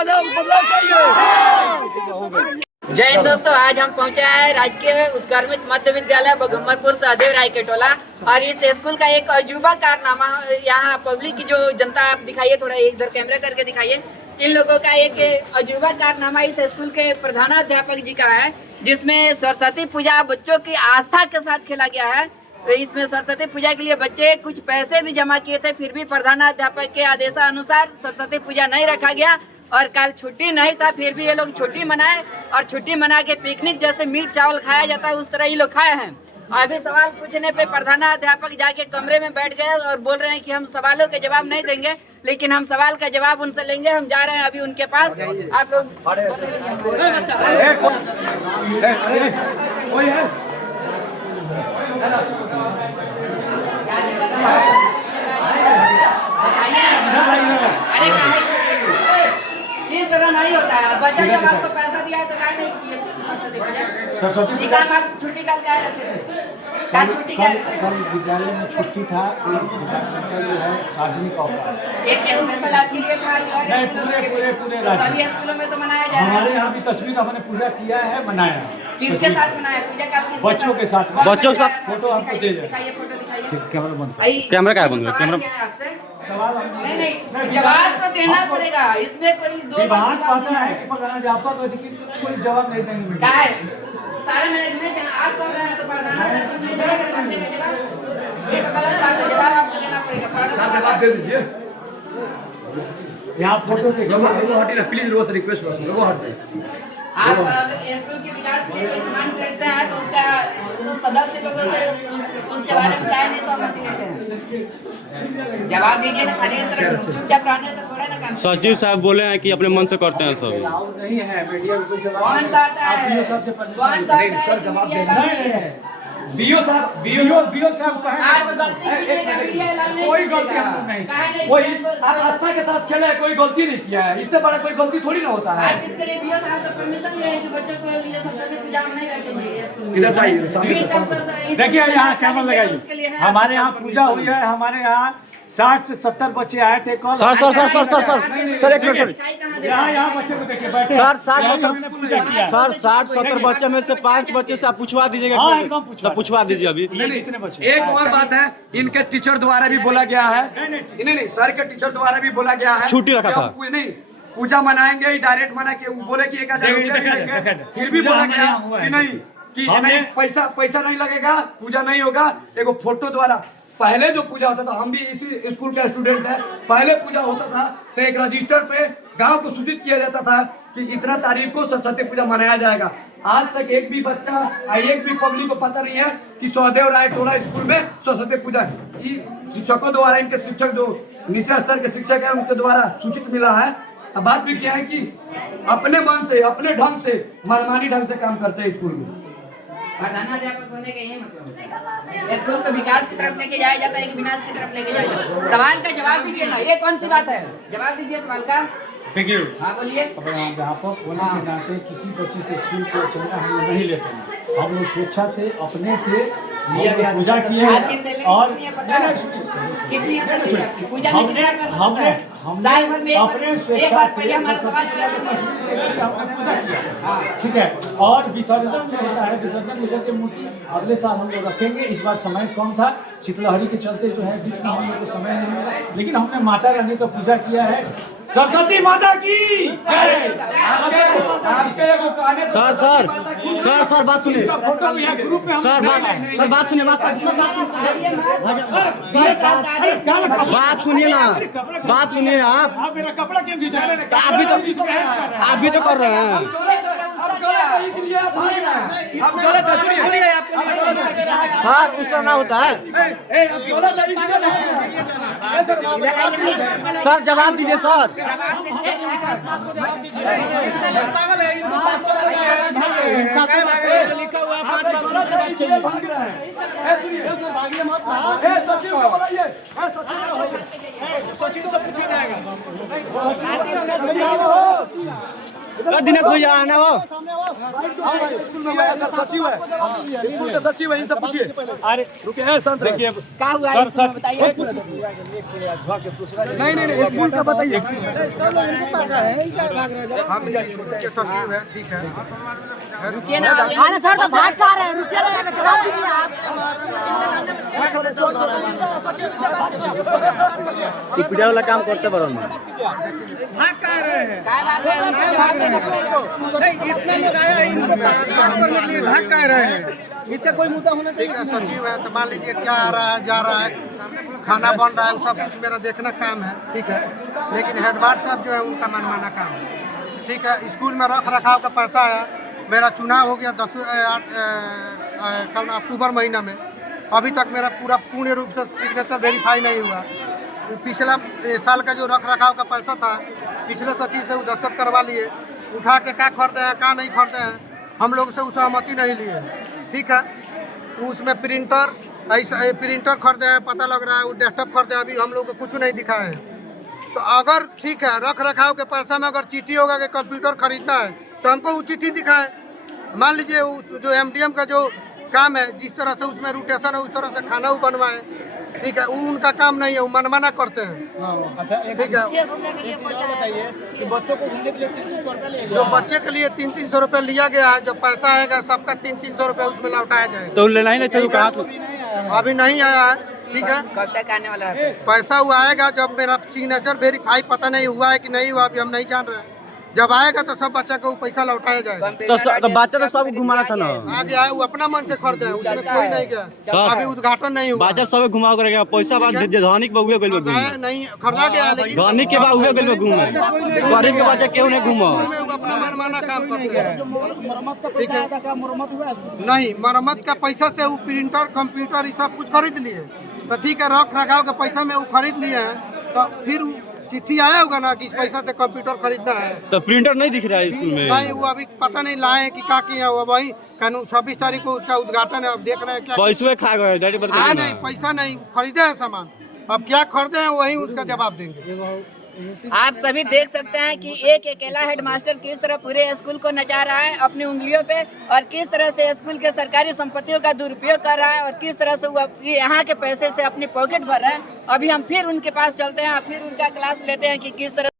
बदलाव चाहिए। जय हिंद दोस्तों, आज हम पहुंचे हैं राजकीय उत्क्रमित मध्य विद्यालय बघम्मरपुर सहदेव राय के टोला। और इस स्कूल का एक अजूबा कारनामा यहाँ पब्लिक की जो जनता, आप दिखाइए थोड़ा इधर कैमरा करके दिखाइए। इन लोगों का एक अजूबा कारनामा इस स्कूल के प्रधानाध्यापक जी का है, जिसमें सरस्वती पूजा बच्चों की आस्था के साथ खेला गया है। तो इसमें सरस्वती पूजा के लिए बच्चे कुछ पैसे भी जमा किए थे, फिर भी प्रधानाध्यापक के आदेशानुसार सरस्वती पूजा नहीं रखा गया। और कल छुट्टी नहीं था, फिर भी ये लोग छुट्टी मनाए और छुट्टी मना के पिकनिक जैसे मीट चावल खाया जाता है उस तरह ये लोग खाए हैं। और अभी सवाल पूछने पे प्रधानाध्यापक जाके कमरे में बैठ गए और बोल रहे हैं कि हम सवालों के जवाब नहीं देंगे, लेकिन हम सवाल का जवाब उनसे लेंगे। हम जा रहे हैं अभी उनके पास। आप लोग इस तरह नहीं होता है। बच्चा जब आपको पैसा दिया है तो क्या नहीं किए सरस्वती काम आप छुट्टी कल क्या रखे थे? कल छुट्टी कल विद्यालय में छुट्टी था, जो है सार्वजनिक अवकाश एक स्पेशल आपके लिए था और सभी स्कूलों में तो मनाया जा रहा है। हमारे यहाँ भी तस्वीर हमने पूजा किया है, मनाया। किसके साथ मनाया पूजा? कल बच्चों के साथ। बच्चों के साथ फोटो आपको दे दिखाइए, फोटो दिखाइए। कैमरा बंद, कैमरा क्या बंद? कैमरा आपसे सवाल नहीं जवाब तो देना पड़ेगा। इसमें कोई दो बात पता है कि प्रधानाध्यापक कोई जवाब नहीं देंगे। क्या है सारे मैनेजमेंट आप कर रहे हैं तो प्रधानाध्यापक नहीं देगा जवाब। ये तो गलत बात है, जवाब आपको देना पड़ेगा। जवाब दे दीजिए। यहाँ फोटो हटिए प्लीज, रोज रिक्वेस्ट करो, हट जाइए। आप स्कूल के विकास के लिए कोई सामान खरीदते हैं तो उसका सदस्य लोगों से उसके बारे में क्या नहीं सहमति लेते हैं? जवाब दीजिए ना, खाली इस तरह चुपचाप रहने से थोड़ा ना काम। सचिव साहब बोले हैं कि अपने मन से करते हैं सब। नहीं है मीडिया में कोई जवाब। कौन कहता है? सबसे कौन कहता है जवाब देना? बीओ साहब कहें आप गलती कीजिएगा, मीडिया अलाउ नहीं कोई गलती कीजिएगा। हम नहीं। काहे नहीं कोई कीजिएगा? आप आस्था के साथ खेले, कोई गलती नहीं किया है। इससे बड़ा कोई गलती थोड़ी ना होता है। आप इसके लिए बीओ साहब से परमिशन ले कि बच्चों को लिए सरस्वती पूजा में नहीं रखेंगे स्कूल में। इधर आइए, देखिए यहाँ कैमरा लगाइए। हमारे यहाँ पूजा हुई है, हमारे यहाँ 60 से 70 बच्चे आए थे कल। सर एक मिनट यहाँ बच्चे को देखिए बैठे। सर 60-70 बच्चे में से 5 बच्चे से आप पूछवा दीजिएगा। हाँ, एकदम पूछवा दीजिए अभी। जितने बच्चे। एक और बात है, इनके टीचर द्वारा भी बोला गया है, नहीं सर के टीचर द्वारा भी बोला गया है छुट्टी रखा था। नहीं पूजा मनाएंगे, डायरेक्ट मना के बोले कि 1000 रुपया, फिर भी बोला गया कि नहीं पैसा नहीं लगेगा, पूजा नहीं होगा। एगो फोटो द्वारा पहले जो पूजा होता था, हम भी इसी स्कूल का स्टूडेंट है, पहले पूजा होता था तो एक रजिस्टर पे गांव को सूचित किया जाता था कि इतना तारीख को सरस्वती पूजा मनाया जाएगा। आज तक एक भी बच्चा, एक भी पब्लिक को पता नहीं है कि सहदेव राय टोला स्कूल में सरस्वती पूजा। शिक्षकों द्वारा, इनके शिक्षक जो निचले स्तर के शिक्षक है उनके द्वारा सूचित मिला है। अब बात भी क्या है कि अपने मन से, अपने ढंग से, मनमानी ढंग से काम करते हैं स्कूल में। प्रधानाध्यापक होने का यही मतलब होता है। स्कूल को विकास की तरफ लेके जाया जाता है कि विनाश की तरफ लेके जाया जाता है। सवाल का जवाब दीजिए ना, ये कौन सी बात है? जवाब दीजिए सवाल का। हाँ बोलिए। अध्यापक होने के नाते किसी बच्चे से स्कूल को चलना हम लोग नहीं लेते हैं। हम लोग स्वेच्छा से अपने से पूजा किए और कितनी पूजा में कितना पैसा होता है? साल भर में एक बार पहले हमारा सवाल किया पूजा किया, ठीक है। और विसर्जन जो होता है, विसर्जन विसर्जन की मूर्ति अगले साल हम लोग रखेंगे। इस बार समय कम था, शीतलहरी के चलते जो है बीच में हम लोग को समय नहीं मिला, लेकिन हमने माता रानी का पूजा किया है। सरस्वती माता की जय। सर बात सुनिए। फोटो भी है ग्रुप में। सर बात सुनिए ना, बात सुनिए आप। आप मेरा कपड़ा क्यों खींचा? आप भी तो कर रहे हैं। सर उस तरह ना होता है। सर जवाब दीजिए सर। सचिव से पूछा जाएगा। दिनेश भैया आना हो। स्कूल में आया सर, सचिव है, स्कूल का सचिव है, इनसे पूछिए। अरे रुके हैं शांत रहिए। क्या हुआ है इसमें बताइए। नहीं स्कूल का बताइए। हम इसी स्कूल के सचिव हैं, ठीक है। रुकिए ना अरे सर तो भाग कहाँ रहे हैं, रुकिए ना जवाब दीजिए आप। पूजा वाला काम करते बड़ो ना भाग कहाँ रहे हैं? क्या भाग रहे हैं, उनको जवाब देना पड़ेगा। नहीं, इतना लोग आया है, इनको बात करने के लिए भाग कहाँ रहे हैं? इसका कोई मुद्दा होना चाहिए। ठीक है, सचिव है तो मान लीजिए क्या आ रहा है, जा रहा है, खाना बन रहा है, वो सब कुछ मेरा देखना काम है, ठीक है। लेकिन हेडमास्टर साहब जो है उनका मनमाना काम है, ठीक है। स्कूल में रख रखाव का पैसा आया, मेरा चुनाव हो गया 10 अक्टूबर महीना में, अभी तक मेरा पूरा पूर्ण रूप से सिग्नेचर वेरीफाई नहीं हुआ। पिछला साल का जो रख रखाव का पैसा था, पिछले सचिव से वो दस्तखत करवा लिए, उठा के क्या खरीदे हैं क्या नहीं खरीदे हैं, हम लोग से सहमति नहीं लिए, ठीक है। उसमें प्रिंटर ऐसा प्रिंटर खरीदे हैं, पता लग रहा है वो डेस्कटॉप खरीदे हैं, अभी हम लोग को कुछ नहीं दिखा है। तो अगर ठीक है रख रखाव के पैसा में अगर चिट्ठी होगा कि कंप्यूटर खरीदना है तो हमको वो चिट्ठी दिखाए। मान लीजिए जो एमडीएम का जो काम है, जिस तरह से उसमें रोटेशन है उस तरह से खाना वो बनवाए, ठीक है। वो उनका काम नहीं है, वो मनमाना करते हैं, अच्छा ठीक है। घूमने के लिए पैसा बताइए कि बच्चों को घूमने के लिए 300 रुपया ले जो बच्चे के लिए 300 रुपये लिया गया है, जो पैसा आएगा सबका 300 रुपये उसमें लौटाया जाएगा। तो लेना ही नहीं चाहिए कहाँ से अभी नहीं आया है, ठीक है। कब तक आने वाला है। पैसा हुआ आएगा जब मेरा सिग्नेचर वेरीफाई पता नहीं हुआ है कि नहीं हुआ, अभी हम नहीं जान रहे हैं। जब आएगा तो सब बच्चा को पैसा लौटाया जाएगा। तो बाच्चा तो सब घुमाना था ना, आ गया है, वो अपना मन से खरीदे हैं, उसमें कोई नहीं गया, अभी उद्घाटन नहीं हुआ। बाच्चा सब घुमा कर गया, पैसा बात धनिक बहुए गइल घूम नहीं खरीदा गया है, लेकिन धनिक के बाद हुए गइल घूम गरीब के बच्चा क्यों नहीं घूमा। स्कूल में वो अपना मनमाना काम करते हैं। मरम्मत का पैसा आएगा क्या, मरम्मत हुआ है? नहीं, मरम्मत का पैसा से वो प्रिंटर कंप्यूटर ये सब कुछ खरीद लिए, तो ठीक है। रख रखाव के पैसा में वो खरीद लिए हैं, तो फिर चिट्ठी आया होगा ना कि इस पैसा से कंप्यूटर खरीदना है। तो प्रिंटर नहीं दिख रहा है स्कूल में। नहीं, वो अभी पता नहीं लाए कि क्या किया हुआ। वही कानून 26 तारीख को उसका उद्घाटन है, अब देख रहे हैं क्या। पैसे खा गए डैडी बता हाँ नहीं, पैसा नहीं, खरीदे हैं सामान, अब क्या खरीदे हैं वही उसका जवाब देंगे। आप सभी देख सकते हैं कि एक अकेला हेडमास्टर किस तरह पूरे स्कूल को नचा रहा है अपनी उंगलियों पे, और किस तरह से स्कूल के सरकारी संपत्तियों का दुरुपयोग कर रहा है, और किस तरह से वो यहाँ के पैसे से अपनी पॉकेट भर रहा है। अभी हम फिर उनके पास चलते हैं, फिर उनका क्लास लेते हैं कि किस तरह